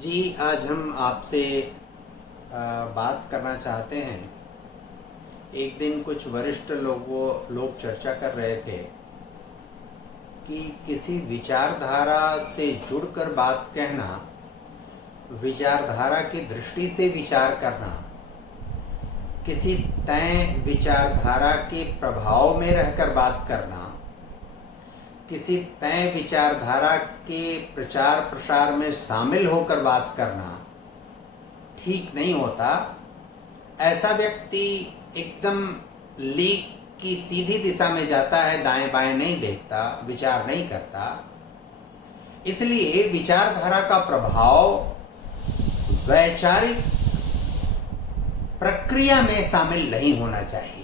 जी, आज हम आपसे बात करना चाहते हैं। एक दिन कुछ वरिष्ठ लोग चर्चा कर रहे थे कि किसी विचारधारा से जुड़कर बात कहना, विचारधारा की दृष्टि से विचार करना, किसी तय विचारधारा के प्रभाव में रहकर बात करना, किसी तय विचारधारा के प्रचार प्रसार में शामिल होकर बात करना ठीक नहीं होता। ऐसा व्यक्ति एकदम लीक की सीधी दिशा में जाता है, दाएं बाएं नहीं देखता, विचार नहीं करता। इसलिए विचारधारा का प्रभाव वैचारिक प्रक्रिया में शामिल नहीं होना चाहिए।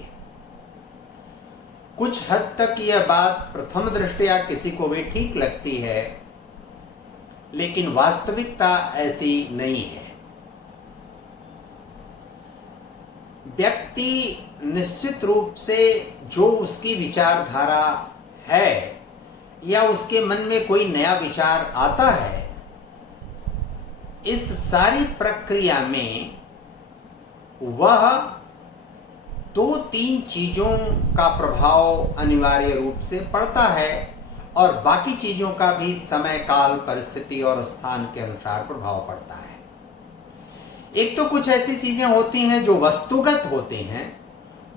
कुछ हद तक यह बात प्रथम दृष्टया किसी को भी ठीक लगती है, लेकिन वास्तविकता ऐसी नहीं है। व्यक्ति निश्चित रूप से जो उसकी विचारधारा है या उसके मन में कोई नया विचार आता है, इस सारी प्रक्रिया में वह 2-3 चीजों का प्रभाव अनिवार्य रूप से पड़ता है और बाकी चीजों का भी समय, काल, परिस्थिति और स्थान के अनुसार प्रभाव पड़ता है। एक तो कुछ ऐसी चीजें होती हैं जो वस्तुगत होती हैं,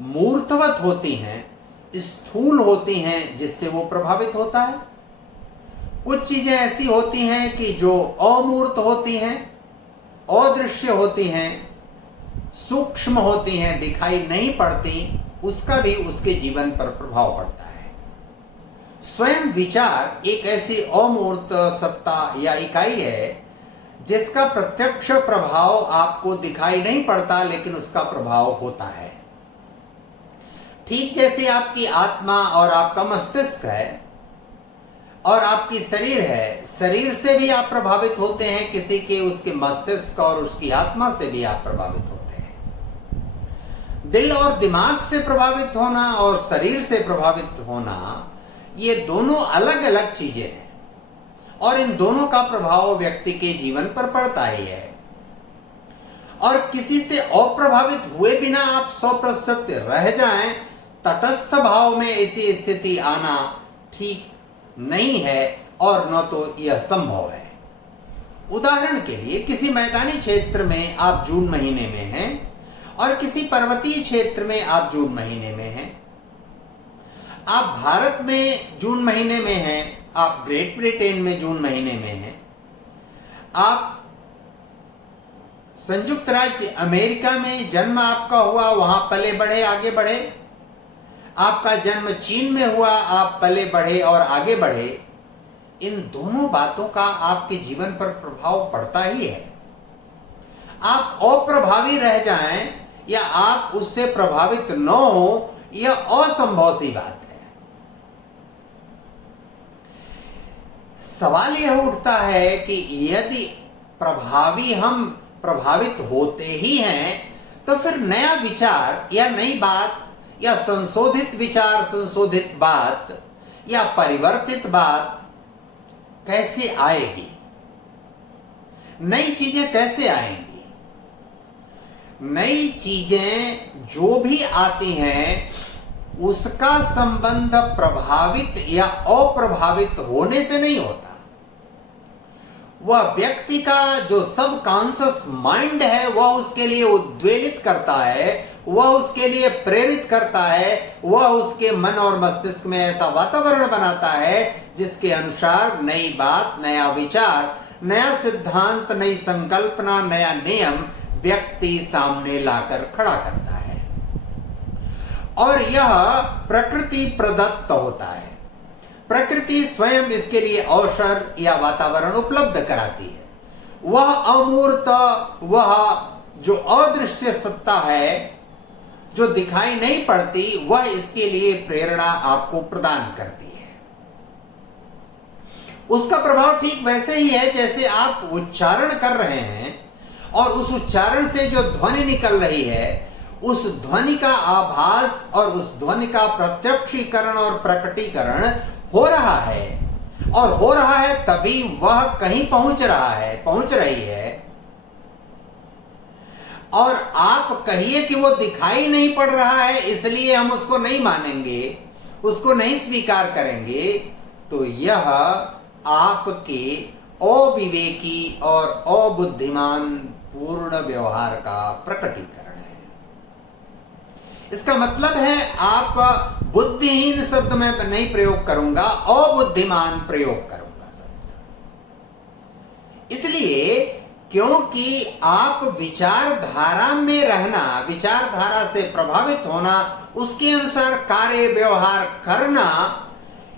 मूर्तवत होती हैं, स्थूल होती हैं, जिससे वो प्रभावित होता है। कुछ चीजें ऐसी होती हैं कि जो अमूर्त होती हैं, अदृश्य होती हैं, सूक्ष्म होती हैं, दिखाई नहीं पड़ती, उसका भी उसके जीवन पर प्रभाव पड़ता है। स्वयं विचार एक ऐसी अमूर्त सत्ता या इकाई है जिसका प्रत्यक्ष प्रभाव आपको दिखाई नहीं पड़ता, लेकिन उसका प्रभाव होता है। ठीक जैसे आपकी आत्मा और आपका मस्तिष्क है और आपकी शरीर है, शरीर से भी आप प्रभावित होते हैं, किसी के उसके मस्तिष्क और उसकी आत्मा से भी आप प्रभावित होते हैं। दिल और दिमाग से प्रभावित होना और शरीर से प्रभावित होना, ये दोनों अलग अलग चीजें हैं और इन दोनों का प्रभाव व्यक्ति के जीवन पर पड़ता ही है। और किसी से अप्रभावित हुए बिना आप 100% रह जाएं, तटस्थ भाव में ऐसी स्थिति आना ठीक नहीं है और न तो यह संभव है। उदाहरण के लिए, किसी मैदानी क्षेत्र में आप जून महीने में हैं और किसी पर्वतीय क्षेत्र में आप जून महीने में हैं। आप भारत में जून महीने में हैं, आप ग्रेट ब्रिटेन में जून महीने में हैं, आप संयुक्त राज्य अमेरिका में जन्म आपका हुआ, वहां पले बढ़े, आगे बढ़े, आपका जन्म चीन में हुआ, आप पले बढ़े और आगे बढ़े। इन दोनों बातों का आपके जीवन पर प्रभाव पड़ता ही है। आप अप्रभावी रह जाएं या आप उससे प्रभावित न हो, यह असंभव सी बात है। सवाल यह उठता है कि यदि हम प्रभावित होते ही हैं, तो फिर नया विचार या नई बात या संशोधित विचार, संशोधित बात या परिवर्तित बात कैसे आएगी? नई चीजें कैसे आएंगी? नई चीजें जो भी आती हैं, उसका संबंध प्रभावित या अप्रभावित होने से नहीं होता। वह व्यक्ति का जो सबकॉन्शियस माइंड है, वह उसके लिए उद्वेलित करता है, वह उसके लिए प्रेरित करता है, वह उसके मन और मस्तिष्क में ऐसा वातावरण बनाता है जिसके अनुसार नई बात, नया विचार, नया सिद्धांत, नई संकल्पना, नया नियम व्यक्ति सामने लाकर खड़ा करता है। और यह प्रकृति प्रदत्त होता है। प्रकृति स्वयं इसके लिए अवसर या वातावरण उपलब्ध कराती है। वह अमूर्त, वह जो अदृश्य सत्ता है, जो दिखाई नहीं पड़ती, वह इसके लिए प्रेरणा आपको प्रदान करती है। उसका प्रभाव ठीक वैसे ही है जैसे आप उच्चारण कर रहे हैं और उस उच्चारण से जो ध्वनि निकल रही है, उस ध्वनि का आभास और उस ध्वनि का प्रत्यक्षीकरण और प्रकटीकरण हो रहा है। और हो रहा है तभी वह कहीं पहुंच रहा है, पहुंच रही है, और आप कहिए कि वो दिखाई नहीं पड़ रहा है इसलिए हम उसको नहीं मानेंगे, उसको नहीं स्वीकार करेंगे, तो यह आपके अविवेकी और अबुद्धिमान पूर्ण व्यवहार का प्रकटीकरण है। इसका मतलब है, आप बुद्धिहीन शब्द में नहीं प्रयोग करूंगा, अबुद्धिमान प्रयोग करूंगा शब्द। इसलिए क्योंकि आप विचारधारा में रहना, विचारधारा से प्रभावित होना, उसके अनुसार कार्य व्यवहार करना,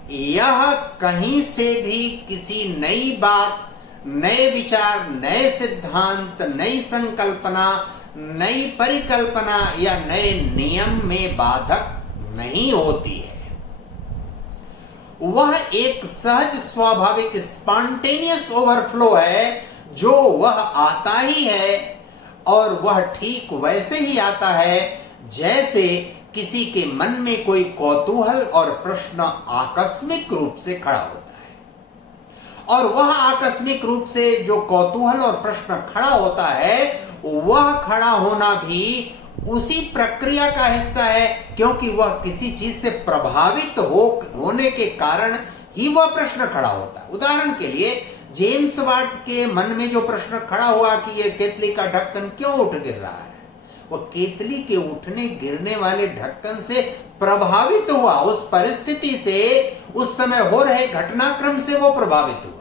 यह कहीं से भी किसी नई बात, नए विचार, नए सिद्धांत, नई संकल्पना, नई परिकल्पना या नए नियम में बाधक नहीं होती है। वह एक सहज स्वाभाविक स्पॉन्टेनियस ओवरफ्लो है, जो वह आता ही है, और वह ठीक वैसे ही आता है जैसे किसी के मन में कोई कौतूहल और प्रश्न आकस्मिक रूप से खड़ा होता है। और वह आकस्मिक रूप से जो कौतूहल और प्रश्न खड़ा होता है, वह खड़ा होना भी उसी प्रक्रिया का हिस्सा है, क्योंकि वह किसी चीज से प्रभावित होने के कारण ही वह प्रश्न खड़ा होता है। उदाहरण के लिए, जेम्स वाट के मन में जो प्रश्न खड़ा हुआ कि यह केतली का ढक्कन क्यों उठ गिर रहा है, वह केतली के उठने गिरने वाले ढक्कन से प्रभावित हुआ, उस परिस्थिति से, उस समय हो रहे घटनाक्रम से वो प्रभावित हुआ।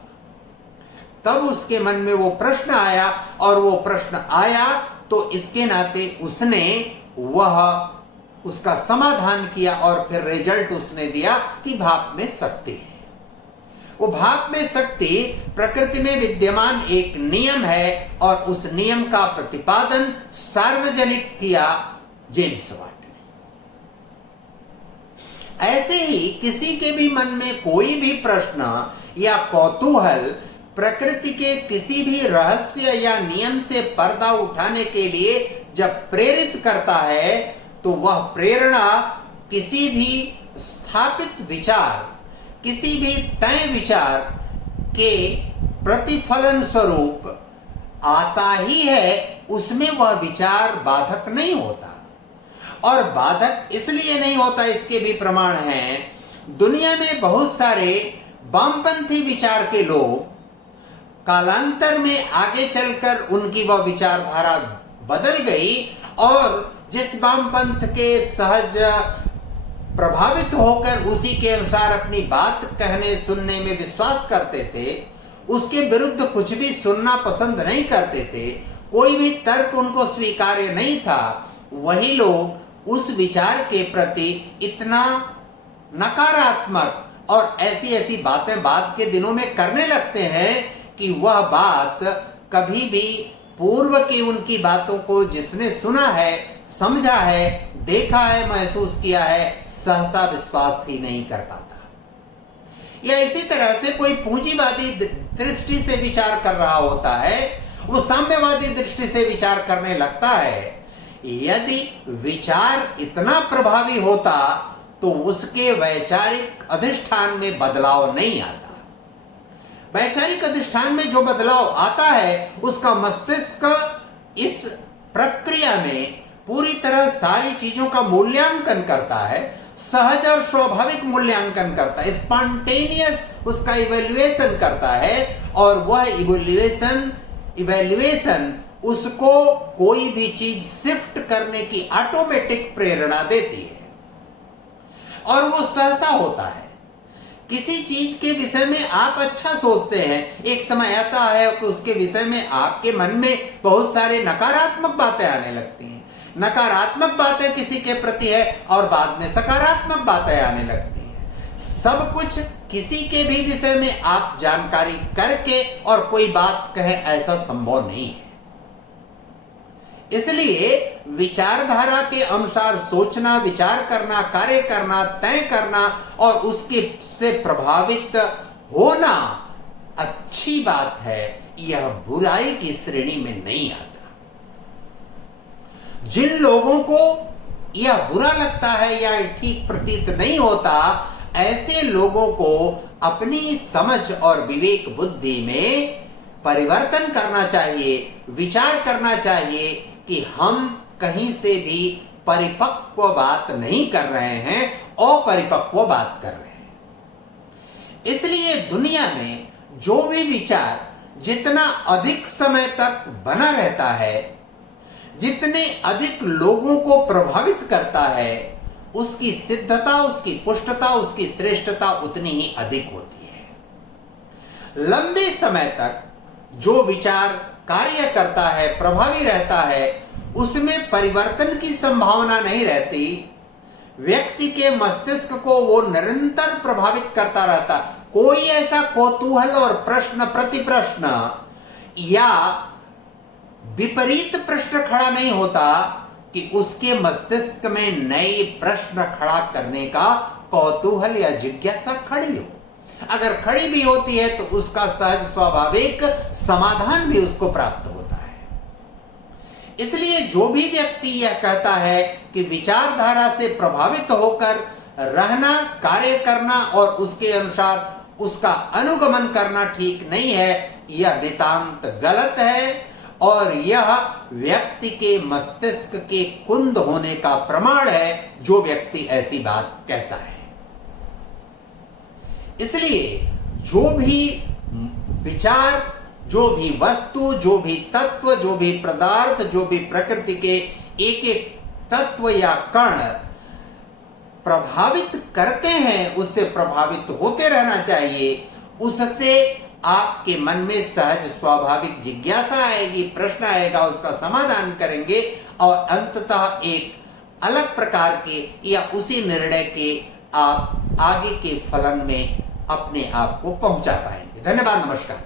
तब उसके मन में वो प्रश्न आया, और वो प्रश्न आया तो इसके नाते उसने वह उसका समाधान किया, और फिर रिजल्ट उसने दिया कि भाप में शक्ति है। वो भाप में शक्ति प्रकृति में विद्यमान एक नियम है, और उस नियम का प्रतिपादन सार्वजनिक किया जेम्स वाट ने। ऐसे ही किसी के भी मन में कोई भी प्रश्न या कौतूहल प्रकृति के किसी भी रहस्य या नियम से पर्दा उठाने के लिए जब प्रेरित करता है, तो वह प्रेरणा किसी भी स्थापित विचार, किसी भी तय विचार के प्रतिफलन स्वरूप आता ही है, उसमें वह विचार बाधक नहीं होता। और बाधक इसलिए नहीं होता, इसके भी प्रमाण हैं। दुनिया में बहुत सारे वामपंथी विचार के लोग कालांतर में आगे चलकर उनकी वह विचारधारा बदल गई, और जिस वामपंथ के सहज प्रभावित होकर उसी के अनुसार अपनी बात कहने सुनने में विश्वास करते थे, उसके विरुद्ध कुछ भी सुनना पसंद नहीं करते थे, कोई भी तर्क उनको स्वीकार्य नहीं था, वही लोग उस विचार के प्रति इतना नकारात्मक और ऐसी ऐसी बातें बाद के दिनों में करने लगते हैं कि वह बात कभी भी पूर्व की उनकी बातों को जिसने सुना है, समझा है, देखा है, महसूस किया है, सहसा विश्वास ही नहीं कर पाता। या इसी तरह से कोई पूंजीवादी दृष्टि से विचार कर रहा होता है, वो साम्यवादी दृष्टि से विचार करने लगता है। यदि विचार इतना प्रभावी होता तो उसके वैचारिक अधिष्ठान में बदलाव नहीं आता। वैचारिक अधिष्ठान में जो बदलाव आता है, उसका मस्तिष्क इस प्रक्रिया में पूरी तरह सारी चीजों का मूल्यांकन करता है, सहज और स्वाभाविक मूल्यांकन करता है, स्पॉन्टेनियस उसका इवैल्यूएशन करता है, और वह इवैल्यूएशन उसको कोई भी चीज शिफ्ट करने की ऑटोमेटिक प्रेरणा देती है, और वो सहसा होता है। किसी चीज के विषय में आप अच्छा सोचते हैं, एक समय आता है कि उसके विषय में आपके मन में बहुत सारे नकारात्मक बातें आने लगती हैं। नकारात्मक बातें किसी के प्रति है, और बाद में सकारात्मक बातें आने लगती हैं। सब कुछ किसी के भी विषय में आप जानकारी करके और कोई बात कहें, ऐसा संभव नहीं है। इसलिए विचारधारा के अनुसार सोचना, विचार करना, कार्य करना, तय करना और उसके से प्रभावित होना अच्छी बात है, यह बुराई की श्रेणी में नहीं आता। जिन लोगों को यह बुरा लगता है या ठीक प्रतीत नहीं होता, ऐसे लोगों को अपनी समझ और विवेक बुद्धि में परिवर्तन करना चाहिए, विचार करना चाहिए कि हम कहीं से भी परिपक्व बात नहीं कर रहे हैं, अपरिपक्व बात कर रहे हैं। इसलिए दुनिया में जो भी विचार जितना अधिक समय तक बना रहता है, जितने अधिक लोगों को प्रभावित करता है, उसकी सिद्धता, उसकी पुष्टता, उसकी श्रेष्ठता उतनी ही अधिक होती है। लंबे समय तक जो विचार कार्य करता है, प्रभावी रहता है, उसमें परिवर्तन की संभावना नहीं रहती। व्यक्ति के मस्तिष्क को वो निरंतर प्रभावित करता रहता। कोई ऐसा कौतूहल और प्रश्न प्रतिप्रश्न या विपरीत प्रश्न खड़ा नहीं होता कि उसके मस्तिष्क में नए प्रश्न खड़ा करने का कौतूहल या जिज्ञासा खड़ी हो। अगर खड़ी भी होती है तो उसका सहज स्वाभाविक समाधान भी उसको प्राप्त होता है। इसलिए जो भी व्यक्ति यह कहता है कि विचारधारा से प्रभावित होकर रहना, कार्य करना और उसके अनुसार उसका अनुगमन करना ठीक नहीं है, यह नितांत गलत है और यह व्यक्ति के मस्तिष्क के कुंद होने का प्रमाण है जो व्यक्ति ऐसी बात कहता है। इसलिए जो भी विचार, जो भी वस्तु, जो भी तत्व, जो भी पदार्थ, जो भी प्रकृति के एक एक तत्व या कण प्रभावित करते हैं, उससे प्रभावित होते रहना चाहिए। उससे आपके मन में सहज स्वाभाविक जिज्ञासा आएगी, प्रश्न आएगा, उसका समाधान करेंगे और अंततः एक अलग प्रकार के या उसी निर्णय के आप आगे के फलन में अपने आप को पहुंचा पाएंगे। धन्यवाद, नमस्कार।